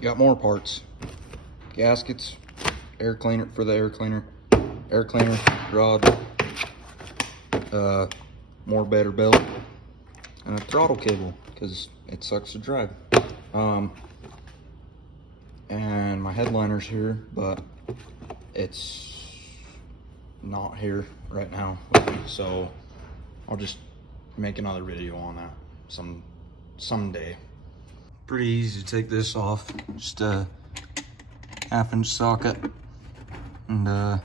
Got more parts. Gaskets, air cleaner for the air cleaner, rod, more better belt, and a throttle cable because it sucks to drive. And my headliner's here, but it's not here right now, so I'll just make another video on that someday. Pretty easy to take this off. Just a 1/2-inch socket, and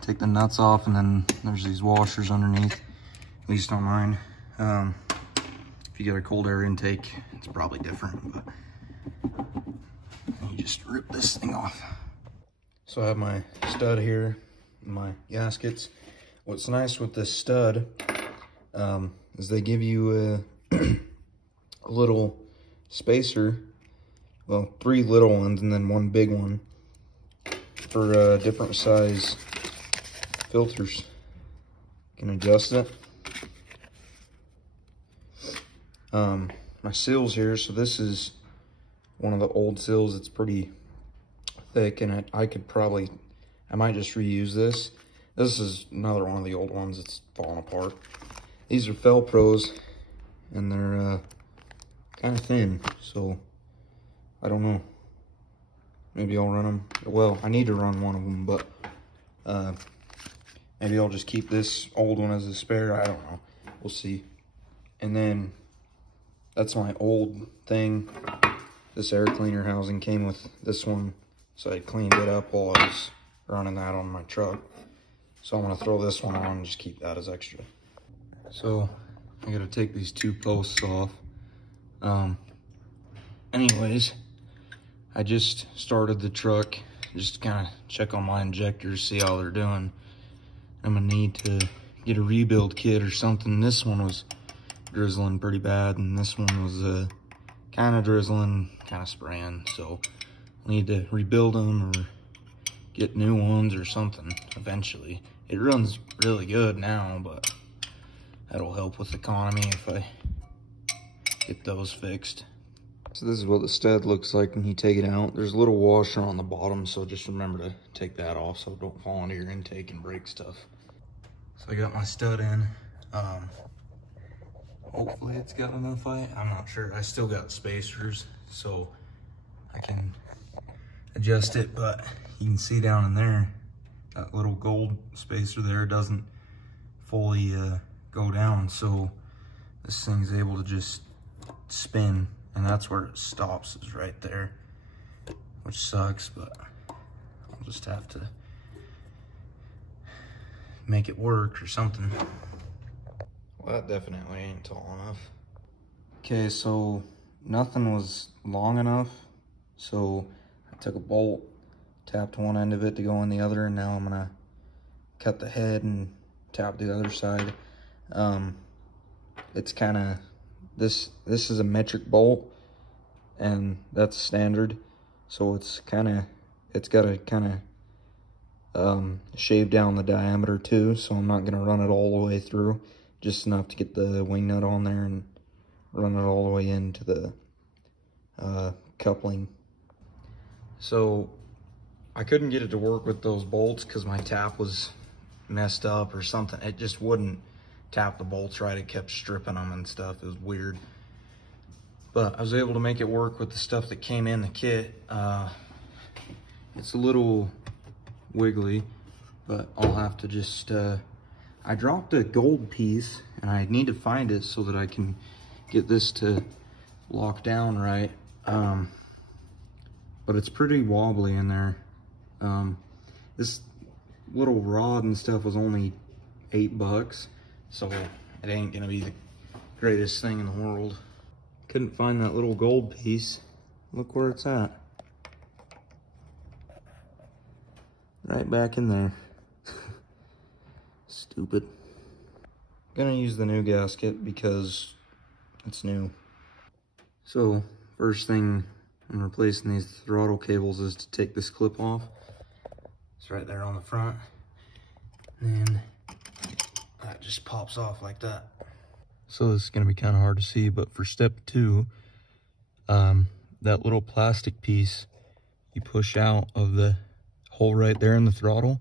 take the nuts off, and then there's these washers underneath, at least on mine. If you get a cold air intake, it's probably different, but you just rip this thing off. So I have my stud here, my gaskets. What's nice with this stud is they give you a little spacer, well, 3 little ones and then 1 big one for different size filters. You can adjust it. My seals here, so this is one of the old seals. It's pretty thick, and I might just reuse this. This is another one of the old ones that's falling apart. These are Felpros, and they're kind of thin, so I don't know. Maybe I'll run them. Well, I need to run one of them, but maybe I'll just keep this old one as a spare. I don't know. We'll see. And then that's my old thing. This air cleaner housing came with this one, so I cleaned it up while I was running that on my truck. So I'm gonna throw this one on and just keep that as extra. So I gotta take these 2 posts off. Anyways, I just started the truck, just kind of check on my injectors, see how they're doing. I'm gonna need to get a rebuild kit or something. This one was drizzling pretty bad, and this one was kind of drizzling, kind of spraying, so I need to rebuild them or get new ones or something eventually. It runs really good now, but that'll help with economy if I get those fixed. So this is what the stud looks like when you take it out. There's a little washer on the bottom, so just remember to take that off so it don't fall into your intake and break stuff. So I got my stud in. Hopefully it's got enough height. I'm not sure. I still got spacers, so I can adjust it, but you can see down in there, that little gold spacer there doesn't fully go down, so this thing's able to just spin, and that's where it stops, is right there, which sucks, but I'll just have to make it work or something. Well, that definitely ain't tall enough. Okay, so nothing was long enough, so I took a bolt, tapped one end of it to go in the other, and now I'm gonna cut the head and tap the other side. It's kind of, this is a metric bolt, and that's standard, so it's got to kind of shave down the diameter too, so I'm not gonna run it all the way through, just enough to get the wing nut on there and run it all the way into the coupling. So I couldn't get it to work with those bolts because my tap was messed up or something. It just wouldn't tap the bolts right. It kept stripping them and stuff. It was weird. But I was able to make it work with the stuff that came in the kit. It's a little wiggly, but I'll have to just, I dropped a gold piece and I need to find it so that I can get this to lock down right. But it's pretty wobbly in there. This little rod and stuff was only $8, so it ain't gonna be the greatest thing in the world. Couldn't find that little gold piece. Look where it's at. Right back in there. Stupid. Gonna use the new gasket because it's new. So first thing I'm replacing these throttle cables is to take this clip off. It's right there on the front. And then that just pops off like that. So this is gonna be kind of hard to see, but for step 2, that little plastic piece you push out of the hole right there in the throttle.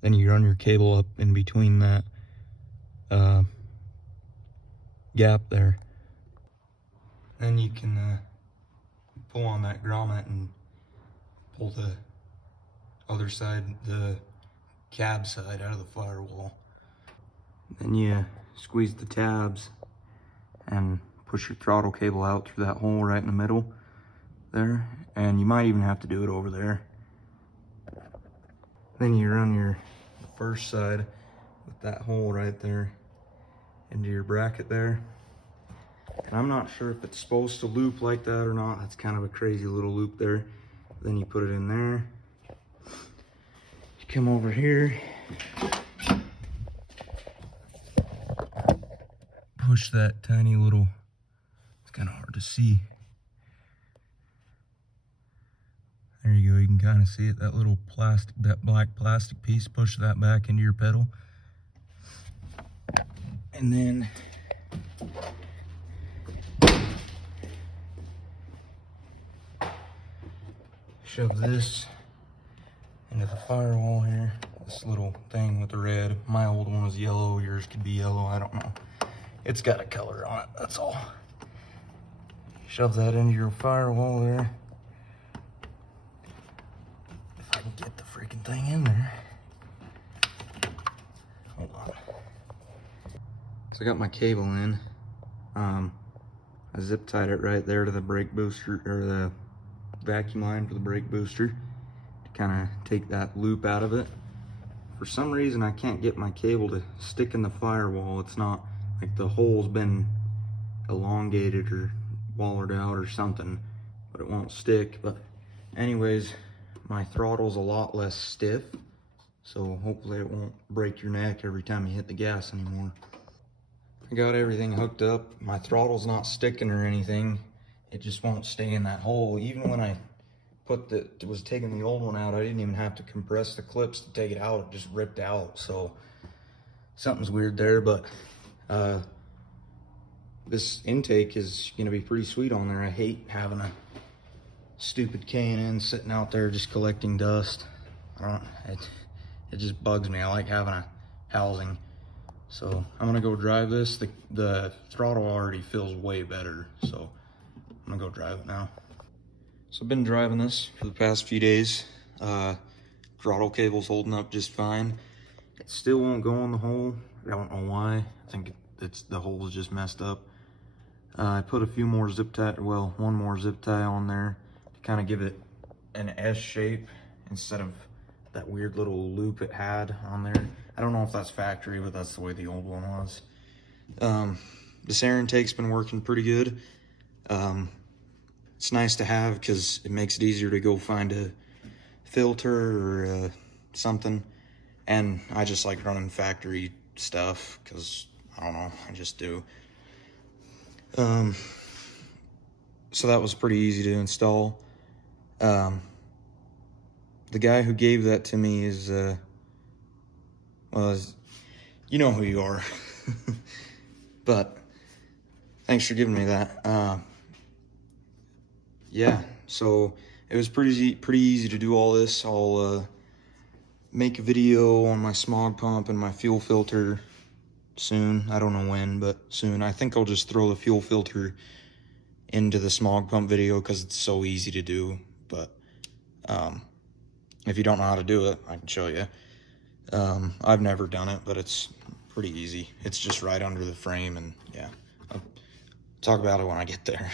Then you run your cable up in between that gap there. Then you can pull on that grommet and pull the other side, the cab side, out of the firewall. Then you squeeze the tabs and push your throttle cable out through that hole right in the middle there. And you might even have to do it over there. Then you run your first side with that hole right there into your bracket there. And I'm not sure if it's supposed to loop like that or not. That's kind of a crazy little loop there. Then you put it in there. You come over here. Push that tiny little, it's kind of hard to see. There you go, you can kind of see it, that little plastic, that black plastic piece, push that back into your pedal. And then shove this into the firewall here. This little thing with the red. My old one was yellow, yours could be yellow, I don't know. It's got a color on it, that's all. Shove that into your firewall there. If I can get the freaking thing in there. Hold on. So I got my cable in. I zip tied it right there to the brake booster, or the vacuum line for the brake booster, to kind of take that loop out of it. For some reason I can't get my cable to stick in the firewall. It's not, like the hole's been elongated or wallered out or something, but it won't stick. But anyways, my throttle's a lot less stiff, so hopefully it won't break your neck every time you hit the gas anymore. I got everything hooked up. My throttle's not sticking or anything. It just won't stay in that hole. Even when I was taking the old one out, I didn't even have to compress the clips to take it out. It just ripped out. So something's weird there, but this intake is gonna be pretty sweet on there. I hate having a stupid K&N sitting out there just collecting dust. It just bugs me. I like having a housing. So I'm gonna go drive this. The throttle already feels way better, so I'm gonna go drive it now. So I've been driving this for the past few days. Throttle cable's holding up just fine. It still won't go in the hole. I don't know why. I think the hole is just messed up. I put a few more zip tie, well, one more zip tie on there to kind of give it an S shape instead of that weird little loop it had on there. I don't know if that's factory, but that's the way the old one was. This air intake's been working pretty good. It's nice to have because it makes it easier to go find a filter or something. And I just like running factory stuff because, I don't know, I just do. So that was pretty easy to install. The guy who gave that to me is, well, you know who you are. But thanks for giving me that. Yeah, so it was pretty easy to do all this. I'll make a video on my smog pump and my fuel filter soon. I don't know when, but soon. I think I'll just throw the fuel filter into the smog pump video because it's so easy to do. But if you don't know how to do it, I can show you. I've never done it, but it's pretty easy. It's just right under the frame, and yeah, I'll talk about it when I get there.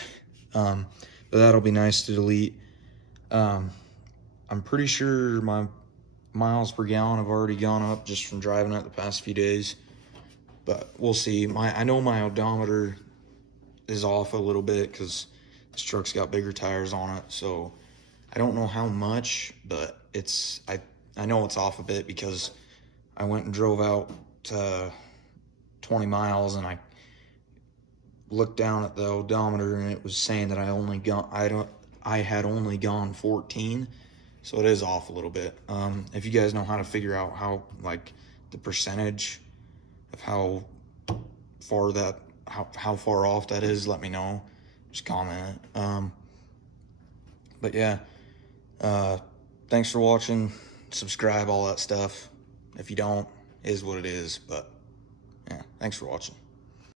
But that'll be nice to delete. I'm pretty sure my miles per gallon have already gone up just from driving it the past few days, but we'll see. I know my odometer is off a little bit because this truck's got bigger tires on it, so I don't know how much, but I know it's off a bit because I went and drove out 20 miles and I looked down at the odometer and it was saying that I had only gone 14, so it is off a little bit. If you guys know how to figure out how, like, the percentage of how far off that is, let me know. Just comment. But yeah, thanks for watching. Subscribe, all that stuff. If you don't, it is what it is. But yeah, thanks for watching.